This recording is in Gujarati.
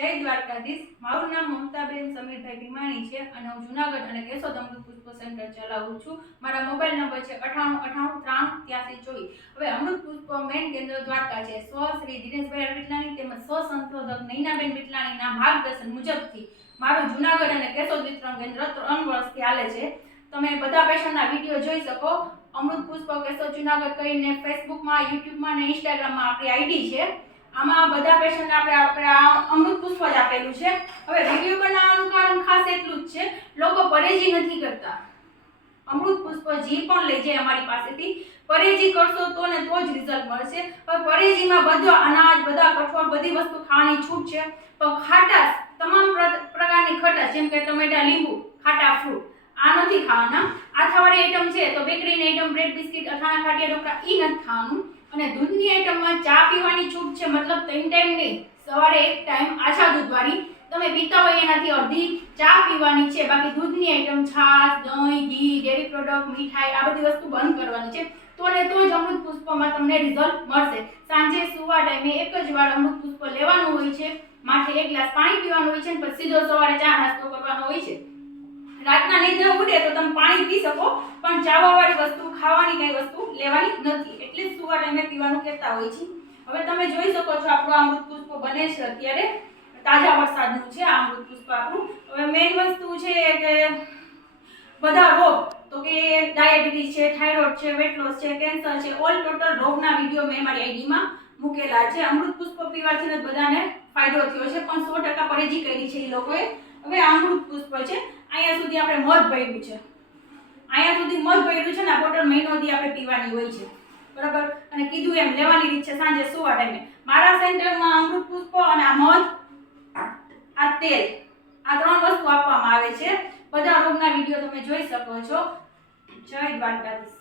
જય દ્વારકાધીશ। મારું નામ મમતાબેન સમીરભાઈ ભીમાણી છે અને હું જુનાગઢ અને કેશોદ અમૃત પુષ્પ સેન્ટર ચલાવું છું। મારા મોબાઈલ નંબર છે 9898388324। હવે અમૃત પુષ્પ મેન કેન્દ્ર દ્વારકા છે। સ્વ શ્રી દિનેશભાઈ વિટલાણી તેમજ સ્વ સંશોધક નૈનાબેન વિટલાણીના માર્ગદર્શન મુજબથી મારું જુનાગઢ અને કેશોદ વિતરણ કેન્દ્ર 3 વર્ષથી ચાલે છે। તમે બધા પેશન્ટના વિડીયો જોઈ શકો। અમૃત પુષ્પ કેશોદ જુનાગઢ કરીને ફેસબુકમાં, યુટ્યુબમાં અને ઇન્સ્ટાગ્રામમાં આપણી આઈડી છે। આમાં બધા પેશન્ટ આપણે અમૃત પુષ્પ જ આપેલું છે। હવે વિડીયો બનાવવાનું કારણ ખાસ એટલું જ છે, લોકો પરેજી નથી કરતા। અમૃત પુષ્પ જે પણ લઈ જાય અમારી પાસેથી પરેજી કરશો તો ને તો જ રિઝલ્ટ મળશે। હવે પરેજીમાં બધા અનાજ, બધા કઠોળ, બધી વસ્તુ ખાવાની છૂટ છે, પણ ખાટાશ, તમામ પ્રકારની ખટાશ જેમ કે ટમેટા, લીંબુ, ખાટા ફ્રૂટ આ નથી ખાવાના। આથાવાળી આઈટમ છે તો બેકરીની આઈટમ, બ્રેડ, બિસ્કિટ, અથાણા, ખાટિયા, ઢોકળા ઈ નથી ખાવાનું। અને દૂધની આઈટમમાં ચા પીવાની છૂટ છે, મતલબ 3 ટાઈમ નહીં, સવારે 1 ટાઈમ આછા દૂધવાળી તમે પીતા હોય એનાથી અડધી ચા પીવાની છે। બાકી દૂધની આઈટમ, છાશ, દહીં, ઘી, ડેરી પ્રોડક્ટ, મીઠાઈ આ બધી વસ્તુ બંધ કરવાની છે। તો ને તો જ અમૃત પુષ્પમાં તમને રિઝલ્ટ મળશે। સાંજે સુવા ટાઈમે એક જ વાર અમૃત પુષ્પ લેવાનું હોય છે, માથે 1 ગ્લાસ પાણી પીવાનું હોય છે અને પછી સીધો સવારે ચા નાસ્તો કરવાનો હોય છે। રાતના નિંદર ઉડે તો તમે પાણી પી શકો, પણ ચાવાવાળી વસ્તુ, ખાવાની કઈ વસ્તુ લેવાની નથી, એટલે જ સુવા ટાઈમે પીવાનું કહેતા હોય છે। હવે તમે જોઈ શકો છો આપણું અમૃત પુષ્પ બને છે અત્યારે તાજા વરસાદનું છે આ અમૃત પુષ્પ આપણું। હવે મેઇન વસ્તુ છે કે બધા રોગ, તો કે ડાયાબિટીસ છે, થાઇરોઇડ છે, વેટ લોસ છે, કેન્સર છે, ઓલ ટોટલ રોગના વિડીયો મેં મારી આઈડીમાં મૂકેલા છે। અમૃત પુષ્પ પીવાથી જ બધાને ફાયદો થયો છે, પણ 100% પરેજી કરી છે એ લોકોએ। હવે આ અમૃત પુષ્પ છે, અહીંયા સુધી આપણે મધ ભર્યું છે, અહીંયા સુધી મધ ભર્યું છે ને આ બોટલ મહિનો દી આપણે પીવાની હોય છે, બરાબર। અને કીધું એમ લેવાની રીત છે સાંજે સુવા ટાઈમે। મારા સેન્ટરમાં અમૃત પુષ્પ અને આ મધ, આ તેલ, આ 3 વસ્તુ આપવામાં આવે છે। બધા રોગના વિડીયો તમે જોઈ શકો છો। જય દ્વારકાધીશ।